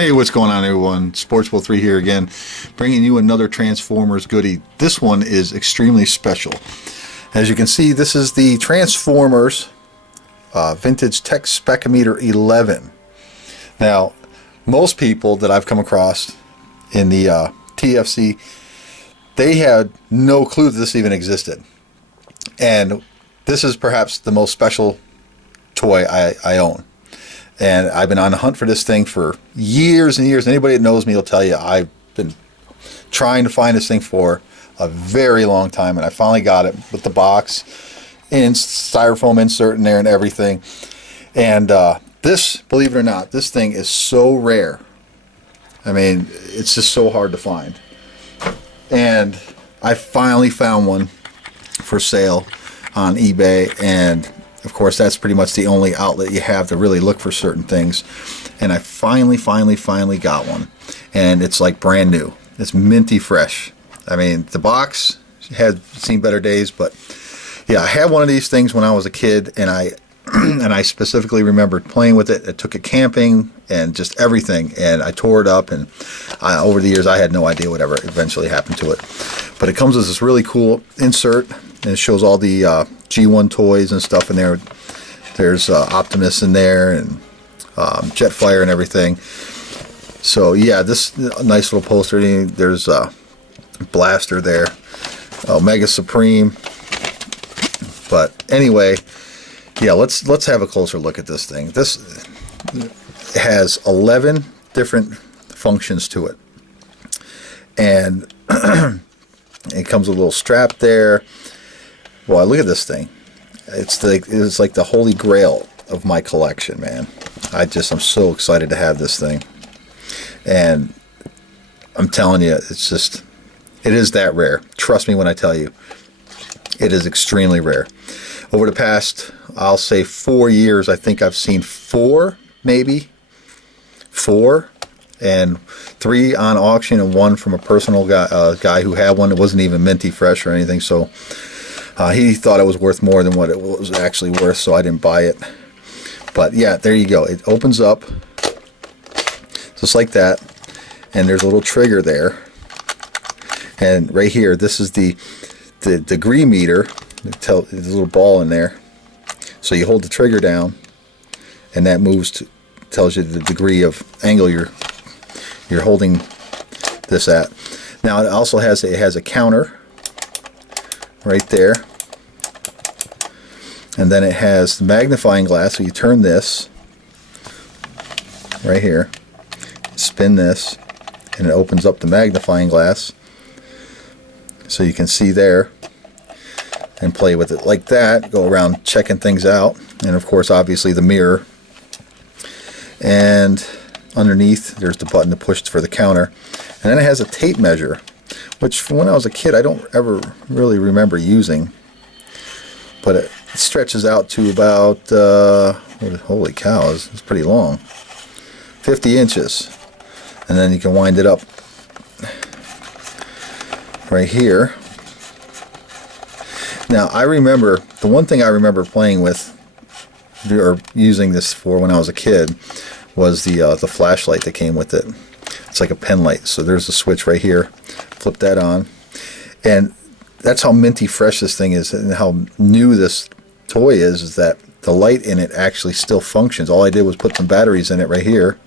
Hey, what's going on, everyone? Sportsville 3 here again, bringing you another Transformers goodie. This one is extremely special. As you can see, this is the Transformers Vintage Tech Specometer 11. Now, most people that I've come across in the TFC, they had no clue that this even existed. And this is perhaps the most special toy I own. And I've been on the hunt for this thing for years and years. Anybody that knows me will tell you I've been trying to find this thing for a very long time, and I finally got it with the box and styrofoam insert in there and everything. And this, believe it or not, this thing is so rare. I mean, it's just so hard to find. And I finally found one for sale on eBay, and of course, that's pretty much the only outlet you have to really look for certain things. And I finally got one. And it's like brand new. It's minty fresh. I mean, the box had seen better days, but yeah, I had one of these things when I was a kid, and I specifically remembered playing with it. I took it camping and just everything, and I tore it up, and over the years I had no idea whatever eventually happened to it. But it comes with this really cool insert, and it shows all the G1 toys and stuff in there. There's Optimus in there, and Jetfire and everything. So yeah, this nice little poster. There's Blaster there, Omega Supreme. But anyway, yeah, let's have a closer look at this thing. This has 11 different functions to it, and it comes with a little strap there. Well, look at this thing. It's like the holy grail of my collection, man. I'm so excited to have this thing. And I'm telling you, it is that rare. Trust me when I tell you, it is extremely rare. Over the past, I'll say 4 years, I think I've seen maybe four, and 3 on auction, and 1 from a personal guy who had one that wasn't even minty fresh or anything. So he thought it was worth more than what it was actually worth, so I didn't buy it. But yeah, there you go. It opens up just like that, and there's a little trigger there. And right here, this is the degree meter. There's a little ball in there. So you hold the trigger down, and that tells you the degree of angle you're holding this at. Now it also has a counter right there, and then it has the magnifying glass. So you turn this right here, spin this, and it opens up the magnifying glass, so you can see there and play with it like that. Go around checking things out, and of course, obviously, the mirror. And underneath, there's the button to push for the counter, and then it has a tape measure, which when I was a kid I don't ever really remember using, but it stretches out to about holy cow, it's pretty long, 50 inches, and then you can wind it up right here. Now I remember, the one thing I remember playing with or using this for when I was a kid was the flashlight that came with it. It's like a pen light. So there's a switch right here. Flip that on, and that's how minty fresh this thing is, and how new this toy is that the light in it actually still functions. All I did was put some batteries in it right here,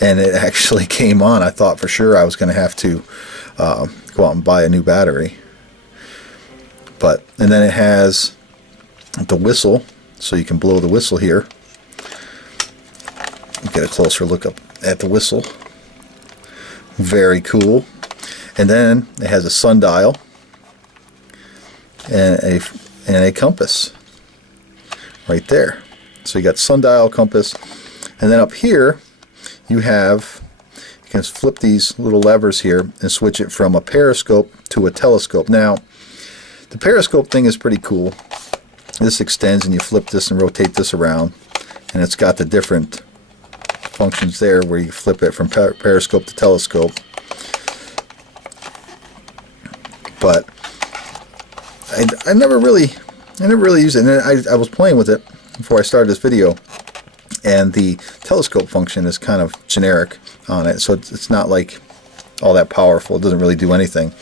and it actually came on. I thought for sure I was going to have to go out and buy a new battery. And then it has the whistle, so you can blow the whistle here. Get a closer look up at the whistle. Very cool. And then it has a sundial and a compass right there. So you got sundial, compass, and then up here you can flip these little levers here and switch it from a periscope to a telescope. Now, the periscope thing is pretty cool. This extends, and you flip this and rotate this around, and it's got the different functions there where you flip it from periscope to telescope. But I never really used it. And I was playing with it before I started this video, And the telescope function is kind of generic on it, so it's not like all that powerful. It doesn't really do anything.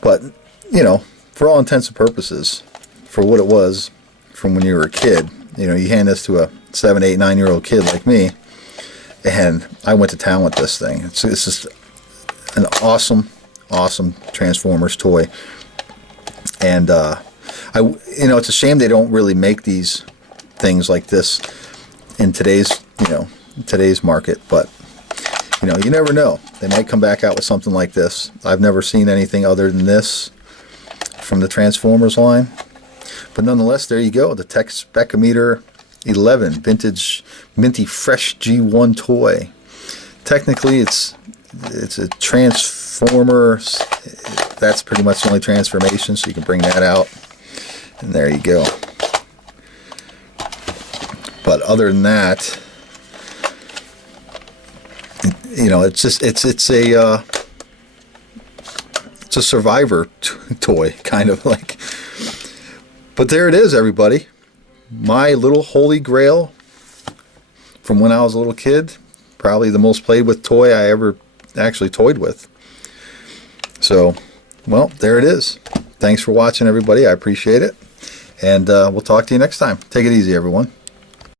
But, you know, for all intents and purposes, for what it was from when you were a kid, you know, you hand this to a 7, 8, 9-year-old kid like me, and I went to town with this thing. It's just an awesome Transformers toy. And you know, it's a shame they don't really make these things like this in today's market, but you know, you never know. They might come back out with something like this. I've never seen anything other than this from the Transformers line. But nonetheless, there you go, the Tech Specometer 11 vintage minty fresh G1 toy. Technically it's a transformer. That's pretty much the only transformation, so you can bring that out, and there you go. But other than that, you know, it's a survivor toy, kind of like. But there it is, everybody. My little holy grail from when I was a little kid. Probably the most played with toy I ever actually toyed with. So, well, there it is. Thanks for watching, everybody. I appreciate it. And we'll talk to you next time. Take it easy, everyone.